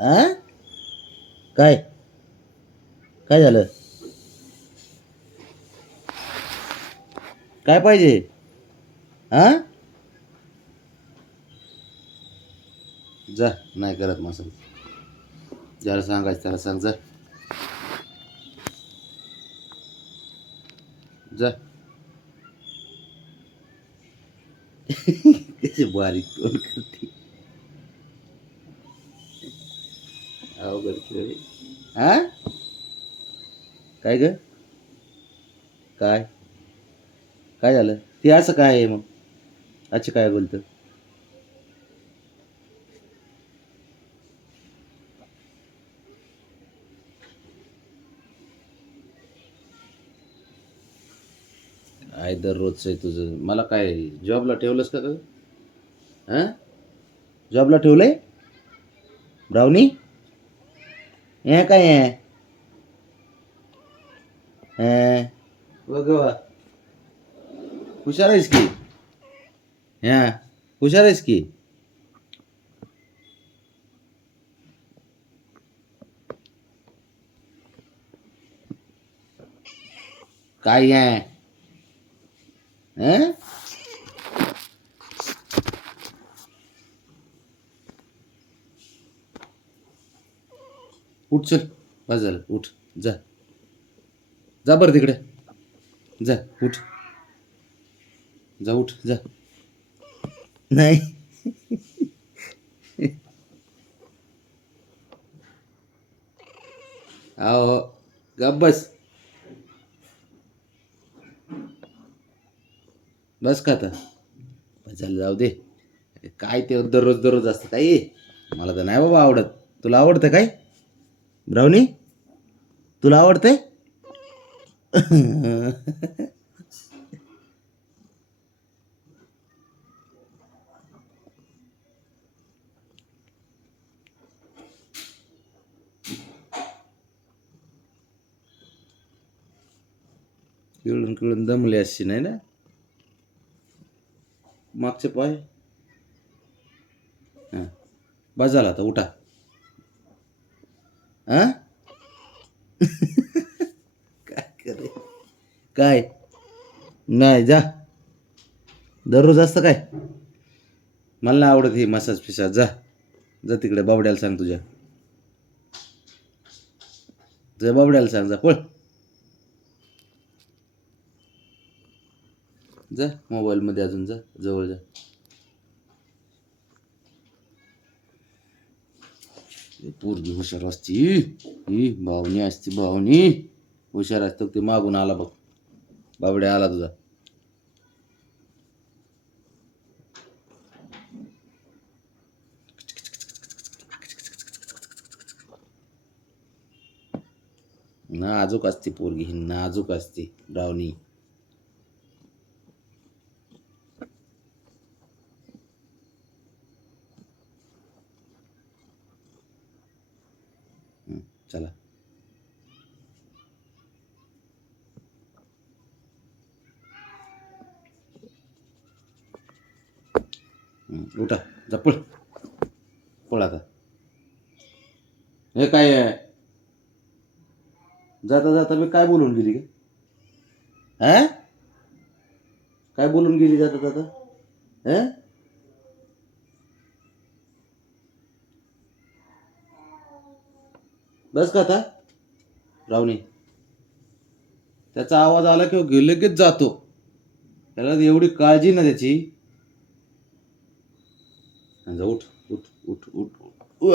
आ काय? काय झालं? काय पाहिजे? हां? जा नाही करत मग ज्याला सांगायचं त्याला सांग जा. जा. बारीक तोंड करते. अवघड खेळ हा? काय ग? काय? काय झालं? ते असं काय आहे मग? अच्छा काय बोलतं? काय दररोजचं आहे तुझं? मला काय जॉबला ठेवलंस का ग? हां? जॉबला ठेवलंय? ब्राउनी? हे काय आहे हे, बघ. हुशार आहेस की ह्या हुशार आहेस की काय आहे उठ चल. बस झालं. उठ. जा. जा बरं तिकडे. जा. उठ. जा उठ. जा. नाही. अहो गप बस. बस का आता? झालं जाऊ दे. काय ते दररोज दररोज असतं काय मला तर नाही बाबा आवडत. तुला आवडतं काय? ब्राउनी तुला आवडते किळून किळून दमले अशी नाही ना? मागचे पाय. हां. बस झाला आता उठा. हां? काय करे? काय? नाही जा. दररोज असतं काय? मला नाही आवडत ही मसाज फिसाज जा. जा तिकडे बाबड्याला सांग तुझ्या. तुझ्या बाबड्याला सांग जा पळ. जा मोबाईलमध्ये अजून जा जवळ जा. पोरगी हुशार असती. ही भावनी असती भावनी. हुशार असतं ते मागून आला बघ. बाबड्या आला तुझा. नाजूक असते पोरगी ही नाजूक असते ब्राउनी हं, चला. उठा जा पळ. पळ आता. हे काय आहे? जाता जाता मी काय बोलून गेली का काय बोलून गेली जाता जाता? हा? बस का आता? रावणी त्याचा आवाज आला की लगेच जातो. त्याला एवढी काळजी ना त्याची. उठ उठ उठ उठ उठ.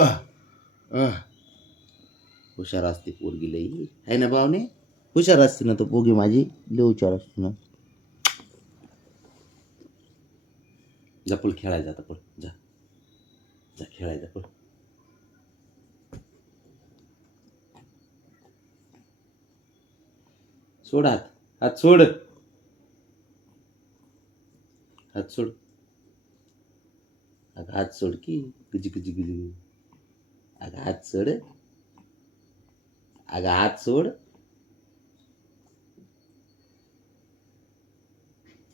हुशार असते पोरगी लई. आहे ना भावने? हुशार असते ना तो पोगी माझी. लई हुशार असते ना. जा पण खेळायला आता पण जा. जा खेळायला पण सोड. हात हात सोड. हात सोड. अगं हात सोड की. गुजी गुजी गिजी. अगं हात सोड. अगं हात सोड.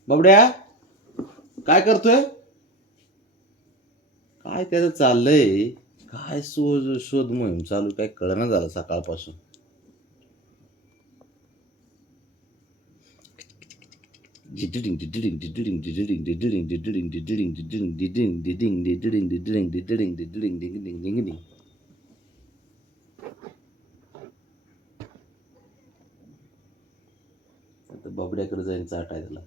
बाबड्या काय करतोय? काय त्याचं चाललंय? काय शोध शोध मोहीम चालू काय कळना झालं सकाळपासून. बॉबी डॅकरचा यांचा आटा आहे त्याला